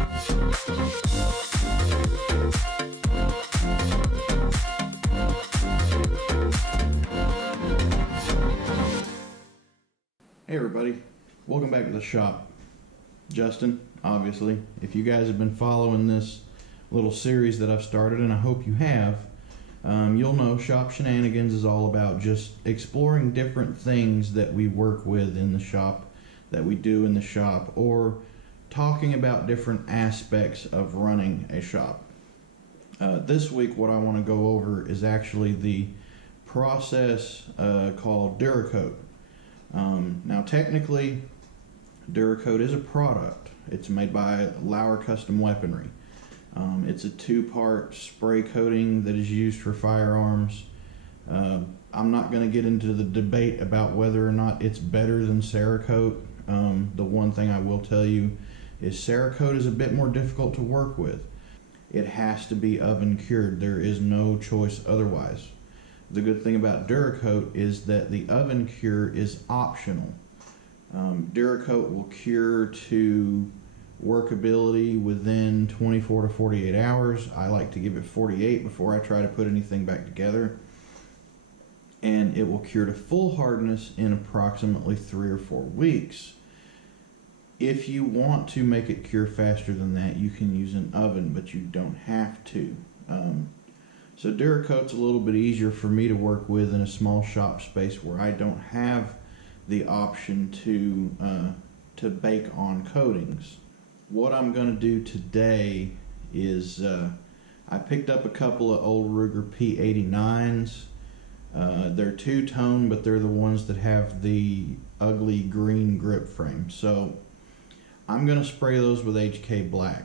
Hey everybody, welcome back to the shop. Justin, obviously. If you guys have been following this little series that I've started, and I hope you have, you'll know Shop Shenanigans is all about just exploring different things that we work with in the shop, that we do in the shop, or talking about different aspects of running a shop. This week what I want to go over is actually the process called Duracoat. Now technically Duracoat is a product. It's made by Lauer Custom Weaponry. It's a two-part spray coating that is used for firearms. I'm not going to get into the debate about whether or not it's better than Cerakote. The one thing I will tell you is Cerakote is a bit more difficult to work with. It has to be oven cured. There is no choice otherwise. The good thing about Duracoat is that the oven cure is optional. Duracoat will cure to workability within 24 to 48 hours. I like to give it 48 before I try to put anything back together. And it will cure to full hardness in approximately 3 or 4 weeks. If you want to make it cure faster than that, you can use an oven, but you don't have to. So Duracoat's a little bit easier for me to work with in a small shop space where I don't have the option to bake on coatings. What I'm going to do today is I picked up a couple of old Ruger P89s. They're two-tone, but they're the ones that have the ugly green grip frame. So I'm going to spray those with HK Black.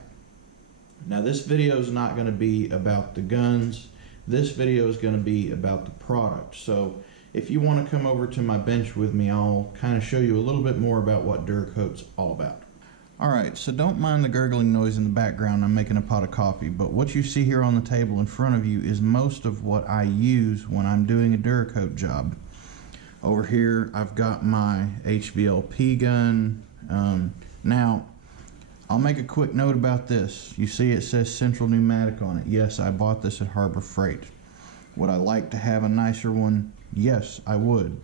Now this video is not going to be about the guns. This video is going to be about the product. So if you want to come over to my bench with me, I'll kind of show you a little bit more about what Duracoat's all about. Alright, so don't mind the gurgling noise in the background. I'm making a pot of coffee, but what you see here on the table in front of you is most of what I use when I'm doing a Duracoat job. Over here I've got my HVLP gun. Now I'll make a quick note about this. You see it says Central Pneumatic on it. Yes, I bought this at Harbor Freight. Would I like to have a nicer one? Yes, I would.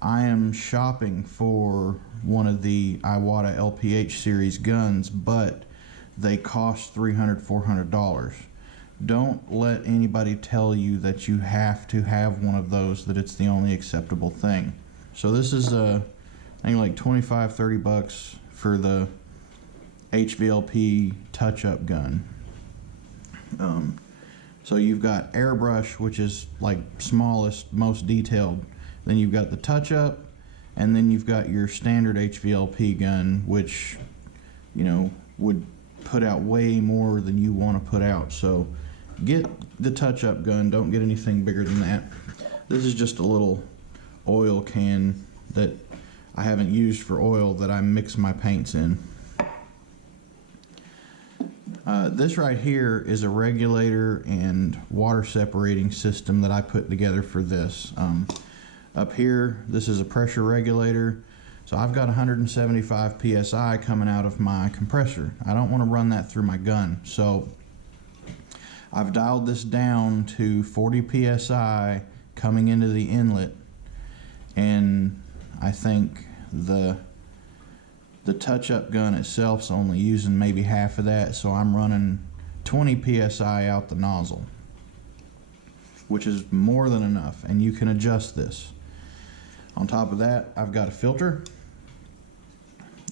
I am shopping for one of the Iwata LPH series guns, but they cost $300, $400. Don't let anybody tell you that you have to have one of those, that it's the only acceptable thing. So this is I think like 25, 30 bucks for the HVLP touch-up gun. So you've got airbrush, which is like smallest, most detailed. Then you've got the touch-up, and then you've got your standard HVLP gun, which, you know, would put out way more than you want to put out. So get the touch-up gun. Don't get anything bigger than that. This is just a little oil can that I haven't used for oil that I mix my paints in. This right here is a regulator and water separating system that I put together for this. Up here, this is a pressure regulator. So I've got 175 PSI coming out of my compressor. I don't want to run that through my gun. So I've dialed this down to 40 PSI coming into the inlet. And I think the touch-up gun itself is only using maybe half of that, so I'm running 20 PSI out the nozzle, which is more than enough, and you can adjust this. On top of that, I've got a filter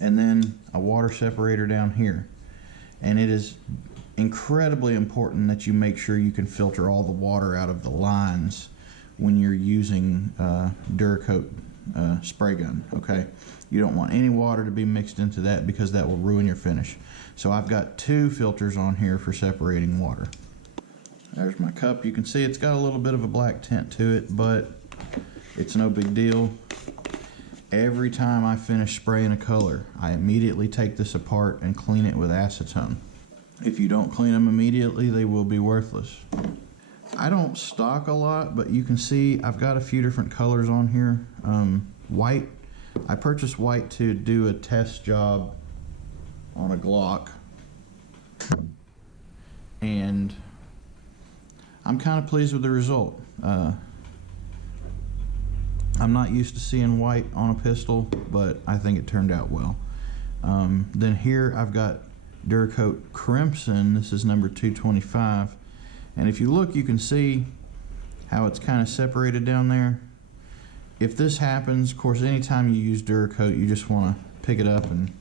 and then a water separator down here, and it is incredibly important that you make sure you can filter all the water out of the lines when you're using Duracoat spray gun. Okay, you don't want any water to be mixed into that because that will ruin your finish. So I've got 2 filters on here for separating water. There's my cup. You can see it's got a little bit of a black tint to it, but it's no big deal. Every time I finish spraying a color, I immediately take this apart and clean it with acetone. If you don't clean them immediately, they will be worthless. I don't stock a lot, but you can see I've got a few different colors on here. White, I purchased white to do a test job on a Glock. and I'm kind of pleased with the result. I'm not used to seeing white on a pistol, but I think it turned out well. Then here I've got Duracoat Crimson. This is number 225, and if you look, you can see how it's kind of separated down there. If this happens, of course, anytime you use Duracoat, you just want to pick it up and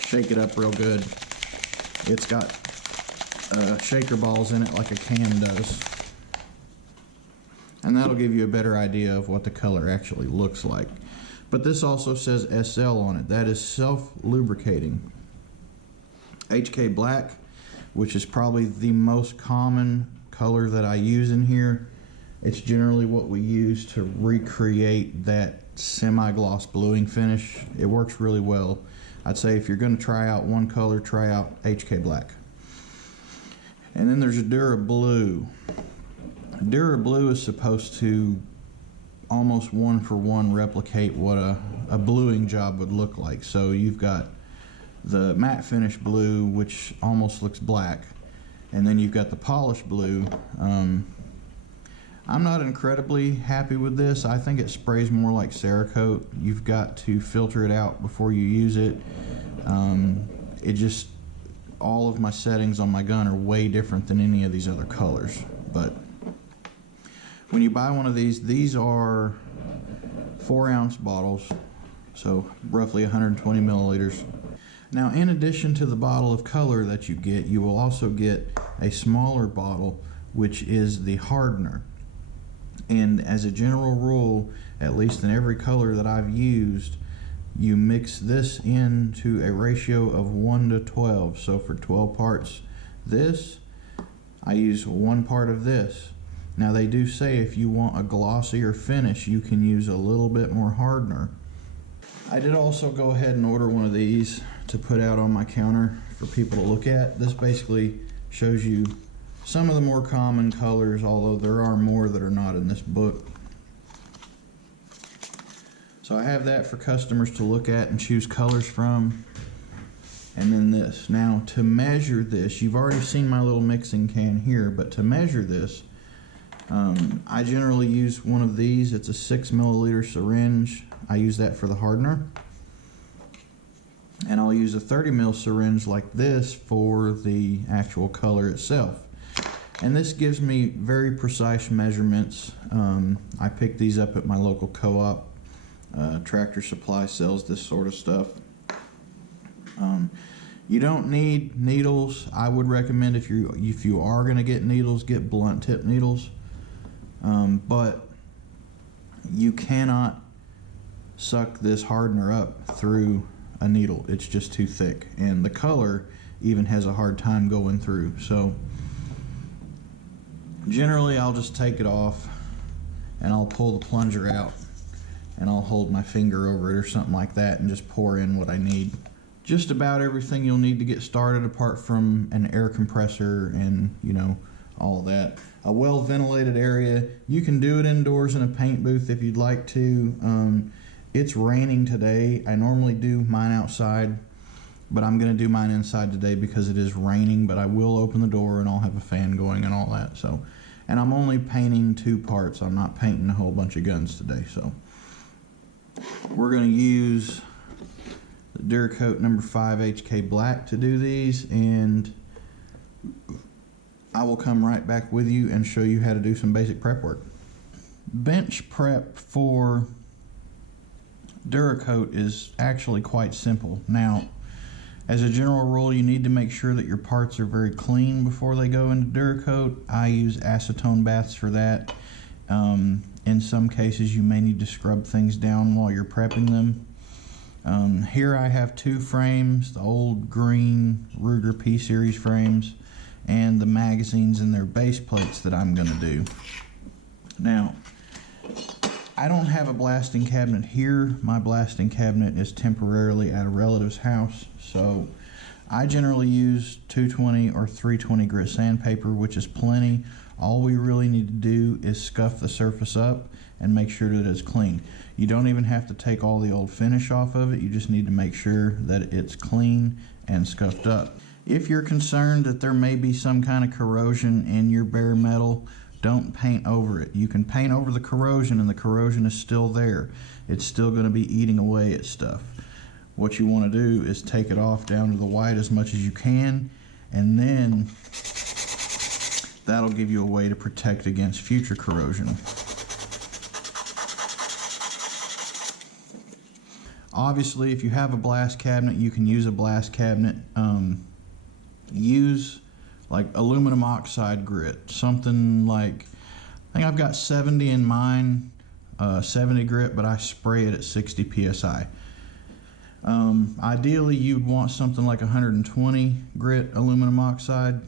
shake it up real good. It's got shaker balls in it like a can does, and that'll give you a better idea of what the color actually looks like. But this also says SL on it. That is self-lubricating. HK Black, which is probably the most common color that I use in here. It's generally what we use to recreate that semi-gloss bluing finish. It works really well. I'd say if you're going to try out one color, try out HK Black. And then there's a Dura Blue. Dura Blue is supposed to almost one-for-one replicate what a bluing job would look like. So you've got the matte finish blue, which almost looks black, and then you've got the polished blue. I'm not incredibly happy with this. I think it sprays more like Cerakote. You've got to filter it out before you use it. All of my settings on my gun are way different than any of these other colors. But when you buy one of these are 4-ounce bottles, so roughly 120 milliliters. Now, in addition to the bottle of color that you get, you will also get a smaller bottle, which is the Hardener. And as a general rule, at least in every color that I've used, you mix this into a ratio of 1 to 12. So for 12 parts this, I use 1 part of this. Now they do say if you want a glossier finish, you can use a little bit more Hardener. I did also go ahead and order one of these to put out on my counter for people to look at. This basically shows you some of the more common colors, although there are more that are not in this book. So I have that for customers to look at and choose colors from. And then this. Now to measure this, you've already seen my little mixing can here, but to measure this, I generally use one of these. It's a 6 milliliter syringe. I use that for the Hardener. And I'll use a 30 mil syringe like this for the actual color itself. And this gives me very precise measurements. I picked these up at my local co-op. Tractor Supply sells this sort of stuff. You don't need needles. I would recommend if you are going to get needles, get blunt tip needles. But you cannot suck this Hardener up through a needle. It's just too thick, and the color even has a hard time going through. So generally I'll just take it off and I'll pull the plunger out and I'll hold my finger over it or something like that and just pour in what I need. Just about everything you'll need to get started, apart from an air compressor and, you know, all that. A well ventilated area. You can do it indoors in a paint booth if you'd like to. It's raining today. I normally do mine outside, but I'm going to do mine inside today because it is raining, but I will open the door and I'll have a fan going and all that. So, and I'm only painting 2 parts. I'm not painting a whole bunch of guns today. So we're going to use the Duracoat number 5 HK Black to do these, and I will come right back with you and show you how to do some basic prep work. Bench prep for Duracoat is actually quite simple. Now, as a general rule, you need to make sure that your parts are very clean before they go into Duracoat. I use acetone baths for that. In some cases, you may need to scrub things down while you're prepping them. Here I have 2 frames, the old green Ruger P-Series frames, and the magazines and their base plates that I'm going to do. Now, I don't have a blasting cabinet here. My blasting cabinet is temporarily at a relative's house, so I generally use 220 or 320 grit sandpaper, which is plenty. All we really need to do is scuff the surface up and make sure that it's clean. You don't even have to take all the old finish off of it. You just need to make sure that it's clean and scuffed up. If you're concerned that there may be some kind of corrosion in your bare metal, don't paint over it. You can paint over the corrosion and the corrosion is still there. It's still going to be eating away at stuff. What you want to do is take it off down to the white as much as you can, and then that'll give you a way to protect against future corrosion. Obviously, if you have a blast cabinet, you can use a blast cabinet. Use like aluminum oxide grit, something like, I think I've got 70 in mine, 70 grit, but I spray it at 60 psi. Ideally, you'd want something like 120 grit aluminum oxide.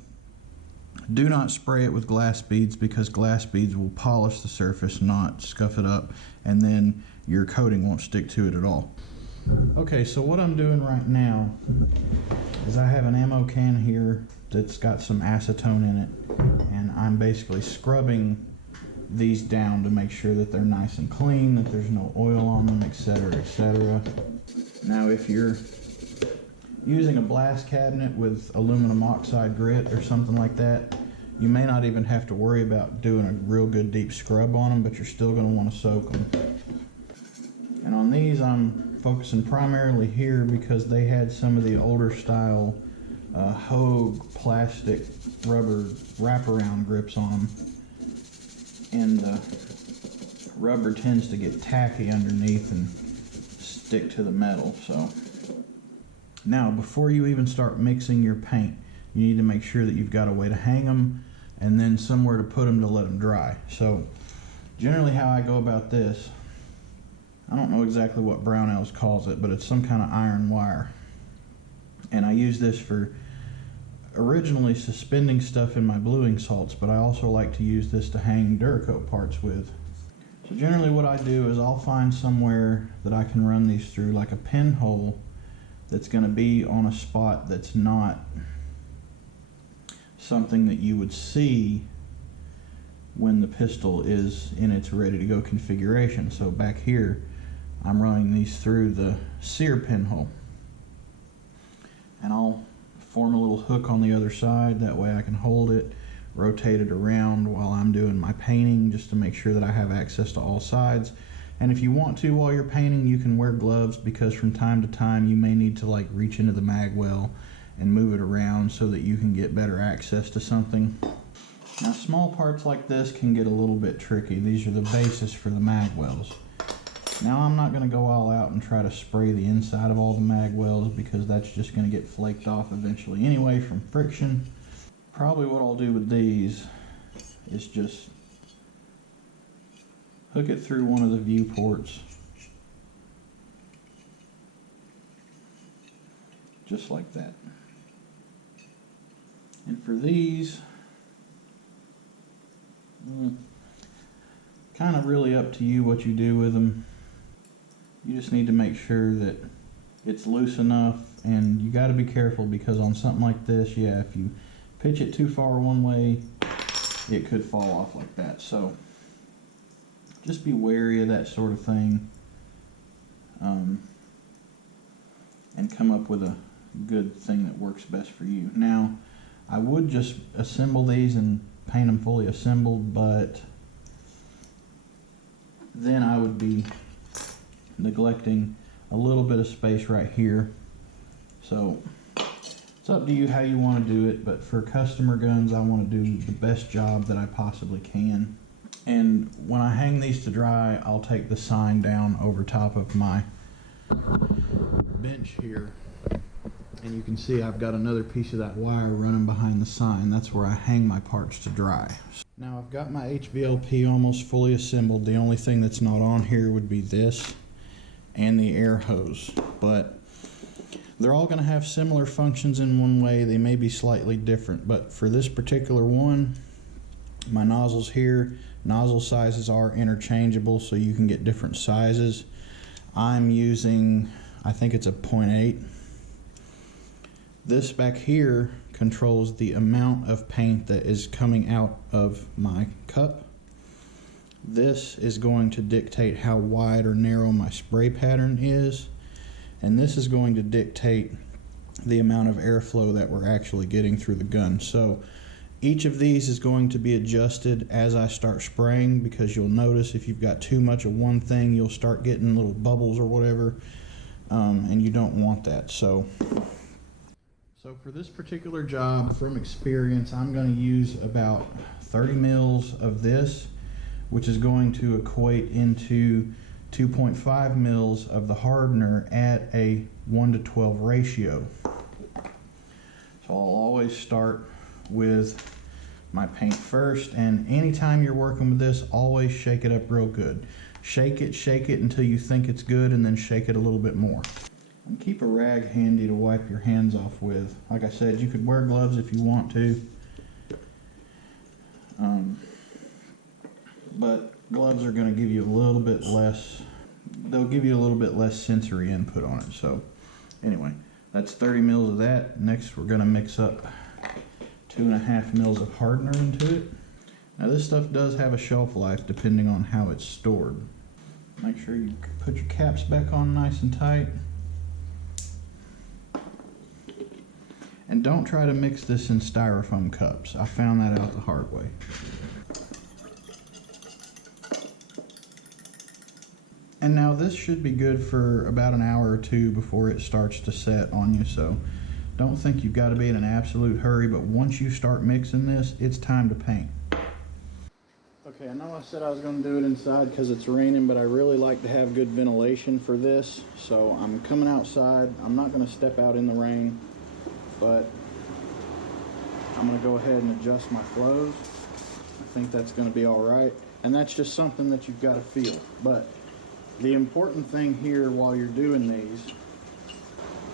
Do not spray it with glass beads, because glass beads will polish the surface, not scuff it up, and then your coating won't stick to it at all. Okay, so what I'm doing right now is I have an ammo can here that's got some acetone in it, and I'm basically scrubbing these down to make sure that they're nice and clean, that there's no oil on them, etc., etc. Now, if you're using a blast cabinet with aluminum oxide grit or something like that, you may not even have to worry about doing a real good deep scrub on them, but you're still going to want to soak them. And on these, I'm focusing primarily here because they had some of the older style Hogue plastic rubber wraparound grips on them, and the rubber tends to get tacky underneath and stick to the metal. So now, before you even start mixing your paint, you need to make sure that you've got a way to hang them and then somewhere to put them to let them dry. So generally how I go about this, I don't know exactly what Brownells calls it, but it's some kind of iron wire, and I use this for originally suspending stuff in my bluing salts, but I also like to use this to hang Duracoat parts with. So generally what I do is I'll find somewhere that I can run these through, like a pinhole that's going to be on a spot that's not something that you would see when the pistol is in its ready to go configuration. So back here I'm running these through the sear pinhole, and I'll form a little hook on the other side, that way I can hold it, rotate it around while I'm doing my painting, just to make sure that I have access to all sides. And if you want to, while you're painting, you can wear gloves, because from time to time you may need to like reach into the mag well and move it around so that you can get better access to something. Now, small parts like this can get a little bit tricky. These are the basis for the mag wells. Now, I'm not going to go all out and try to spray the inside of all the mag wells, because that's just going to get flaked off eventually anyway from friction. Probably what I'll do with these is just hook it through one of the viewports, just like that. And for these, kind of really up to you what you do with them. You just need to make sure that it's loose enough, and you got to be careful, because on something like this, yeah, if you pitch it too far one way, it could fall off like that. So just be wary of that sort of thing, and come up with a good thing that works best for you. Now, I would just assemble these and paint them fully assembled, but then I would be neglecting a little bit of space right here. So it's up to you how you want to do it, but for customer guns, I want to do the best job that I possibly can. And when I hang these to dry, I'll take the sign down over top of my bench here, and you can see I've got another piece of that wire running behind the sign. That's where I hang my parts to dry. Now, I've got my HVLP almost fully assembled. The only thing that's not on here would be this and the air hose, but they're all going to have similar functions in one way. They may be slightly different, but for this particular one, my nozzles here, nozzle sizes are interchangeable, so you can get different sizes. I'm using, I think it's a 0.8. This back here controls the amount of paint that is coming out of my cup. This is going to dictate how wide or narrow my spray pattern is, and this is going to dictate the amount of airflow that we're actually getting through the gun. So each of these is going to be adjusted as I start spraying, because you'll notice if you've got too much of one thing, you'll start getting little bubbles or whatever, and you don't want that. So for this particular job, from experience, I'm going to use about 30 mils of this, which is going to equate into 2.5 mils of the hardener at a 1:12 ratio. So I'll always start with my paint first, and anytime you're working with this, always shake it up real good. Shake it until you think it's good, and then shake it a little bit more. And keep a rag handy to wipe your hands off with. Like I said, you could wear gloves if you want to, but gloves are going to give you a little bit less, they'll give you a little bit less sensory input on it. So anyway, that's 30 mils of that. Next we're going to mix up 2.5 mils of hardener into it. Now this stuff does have a shelf life depending on how it's stored. Make sure you put your caps back on nice and tight. And don't try to mix this in styrofoam cups. I found that out the hard way. And now this should be good for about an hour or two before it starts to set on you, so don't think you've got to be in an absolute hurry, but once you start mixing this, it's time to paint. Okay, I know I said I was going to do it inside because it's raining, but I really like to have good ventilation for this, so I'm coming outside. I'm not going to step out in the rain, but I'm going to go ahead and adjust my flows. I think that's going to be all right, and that's just something that you've got to feel. But the important thing here while you're doing these,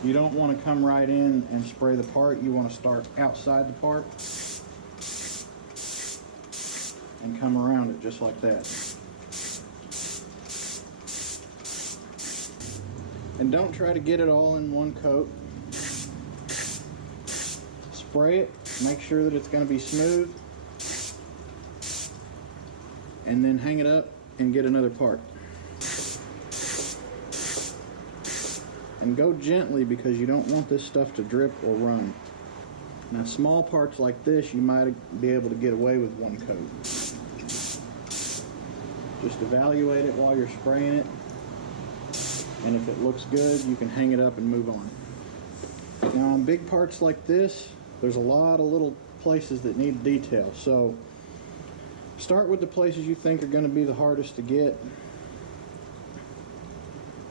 you don't want to come right in and spray the part. You want to start outside the part and come around it just like that. And don't try to get it all in one coat. Spray it, make sure that it's going to be smooth, and then hang it up and get another part. And go gently because you don't want this stuff to drip or run. Now small parts like this, you might be able to get away with one coat. Just evaluate it while you're spraying it, and if it looks good, you can hang it up and move on. Now on big parts like this, there's a lot of little places that need detail, so start with the places you think are going to be the hardest to get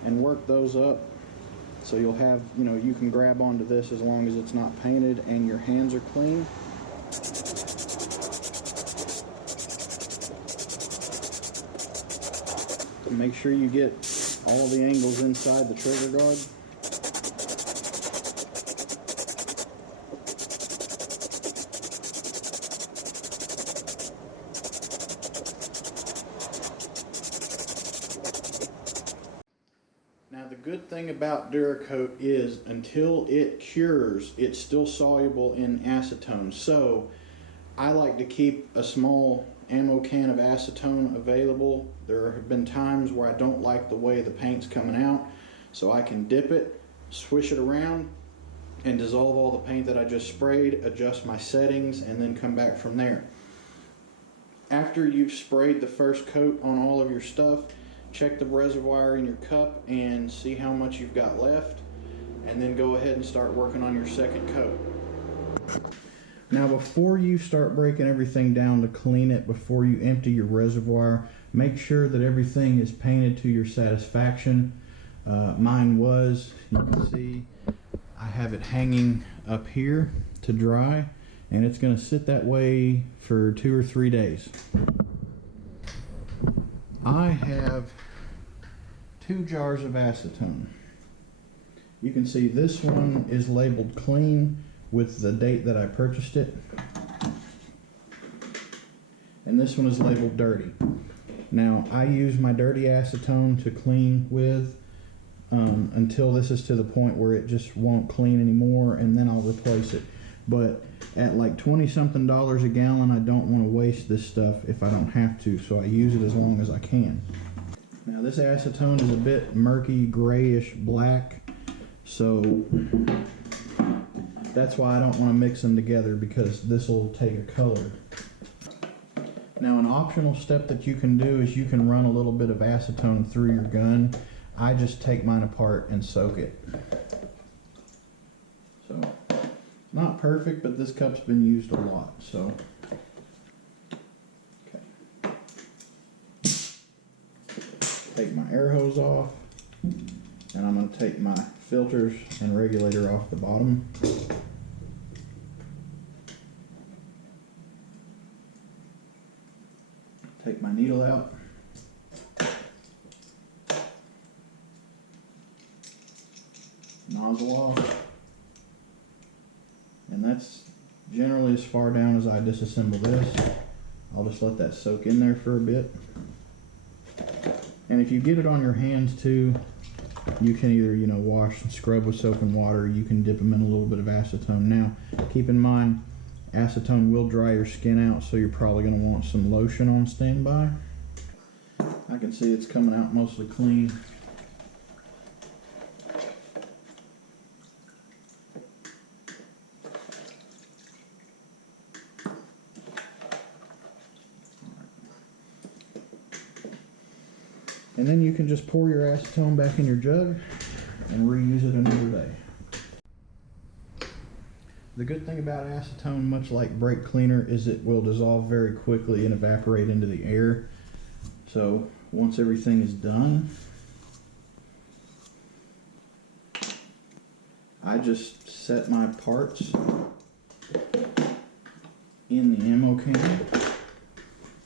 and work those up. So you'll have, you can grab onto this as long as it's not painted and your hands are clean. Make sure you get all the angles inside the trigger guard. Now the good thing about Duracoat is until it cures, it's still soluble in acetone. So I like to keep a small ammo can of acetone available. There have been times where I don't like the way the paint's coming out, so I can dip it, swish it around, and dissolve all the paint that I just sprayed, adjust my settings, and then come back from there. After you've sprayed the first coat on all of your stuff, check the reservoir in your cup and see how much you've got left, and then go ahead and start working on your second coat. Now before you start breaking everything down to clean it, before you empty your reservoir, make sure that everything is painted to your satisfaction. Mine was, you can see I have it hanging up here to dry, and it's going to sit that way for 2 or 3 days. I have 2 jars of acetone. You can see this one is labeled clean with the date that I purchased it, and this one is labeled dirty. Now I use my dirty acetone to clean with until this is to the point where it just won't clean anymore, and then I'll replace it. But at like $20-something a gallon, I don't want to waste this stuff if I don't have to, so I use it as long as I can. Now this acetone is a bit murky, grayish black, so That's why I don't want to mix them together, because this will take a color. Now, an optional step that you can do is you can run a little bit of acetone through your gun. I just take mine apart and soak it. So, not perfect, but this cup's been used a lot, so. Okay. Take my air hose off, and I'm going to take my filters and regulator off the bottom. Take my needle out. Nozzle off. And that's generally as far down as I disassemble this. I'll just let that soak in there for a bit. And if you get it on your hands too, you can either, you know, wash and scrub with soap and water. You can dip them in a little bit of acetone. Now, keep in mind, acetone will dry your skin out, so you're probably going to want some lotion on standby. I can see it's coming out mostly clean. And then you can just pour your acetone back in your jug and reuse it another day. The good thing about acetone, much like brake cleaner, is it will dissolve very quickly and evaporate into the air. So once everything is done, I just set my parts in the ammo can.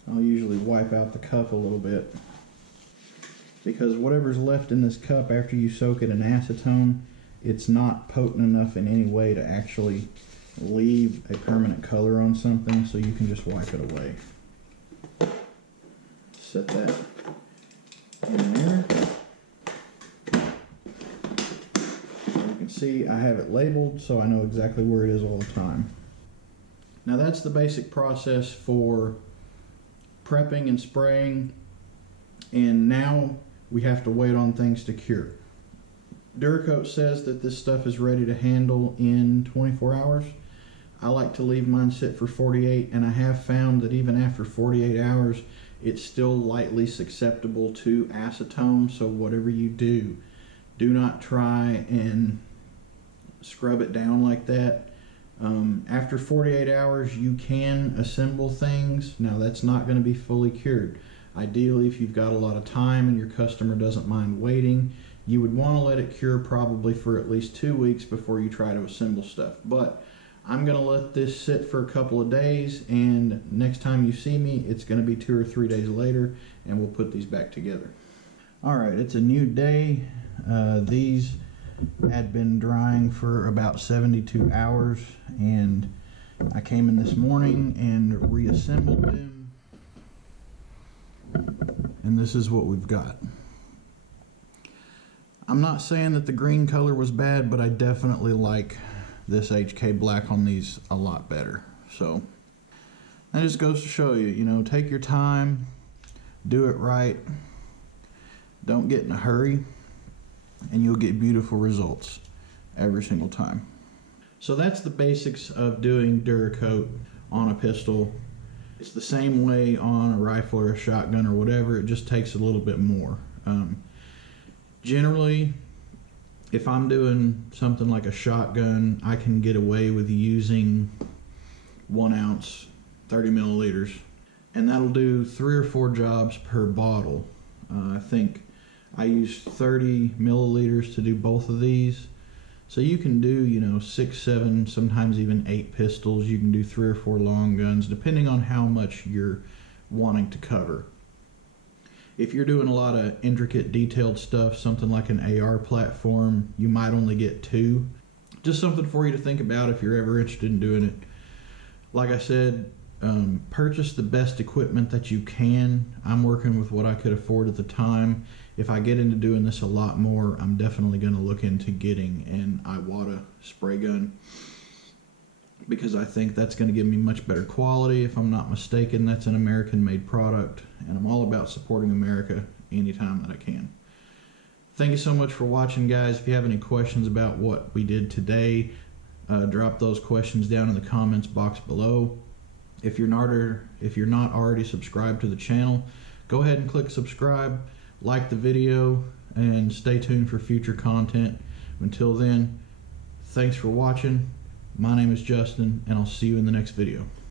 I'll usually wipe out the cup a little bit, because whatever's left in this cup after you soak it in acetone, it's not potent enough in any way to actually leave a permanent color on something, so you can just wipe it away. Set that in there. You can see I have it labeled, so I know exactly where it is all the time. Now that's the basic process for prepping and spraying, and now we have to wait on things to cure. Duracoat says that this stuff is ready to handle in 24 hours. I like to leave mine sit for 48, and I have found that even after 48 hours, it's still lightly susceptible to acetone. So whatever you do, do not try and scrub it down like that. After 48 hours, you can assemble things. Now that's not going to be fully cured. Ideally, if you've got a lot of time and your customer doesn't mind waiting, you would want to let it cure probably for at least 2 weeks before you try to assemble stuff. But I'm going to let this sit for a couple of days, and next time you see me, it's going to be 2 or 3 days later, and we'll put these back together. Alright, it's a new day. These had been drying for about 72 hours, and I came in this morning and reassembled them. And this is what we've got. I'm not saying that the green color was bad, but I definitely like this HK black on these a lot better. So that just goes to show you, you know, take your time, do it right, don't get in a hurry, and you'll get beautiful results every single time. So that's the basics of doing Duracoat on a pistol. It's the same way on a rifle or a shotgun or whatever, it just takes a little bit more. Generally, if I'm doing something like a shotgun, I can get away with using 1 ounce, 30 milliliters, and that'll do 3 or 4 jobs per bottle. I think I use 30 milliliters to do both of these. So you can do, you know, 6, 7, sometimes even 8 pistols. You can do 3 or 4 long guns, depending on how much you're wanting to cover. If you're doing a lot of intricate, detailed stuff, something like an AR platform, you might only get 2. Just something for you to think about if you're ever interested in doing it. Like I said, purchase the best equipment that you can. I'm working with what I could afford at the time. If I get into doing this a lot more, I'm definitely going to look into getting an Iwata spray gun, because I think that's going to give me much better quality. If I'm not mistaken, that's an American-made product, and I'm all about supporting America anytime that I can. Thank you so much for watching, guys. If you have any questions about what we did today, drop those questions down in the comments box below. If you're not already subscribed to the channel, go ahead and click subscribe, like the video, and stay tuned for future content. Until then, thanks for watching. My name is Justin, and I'll see you in the next video.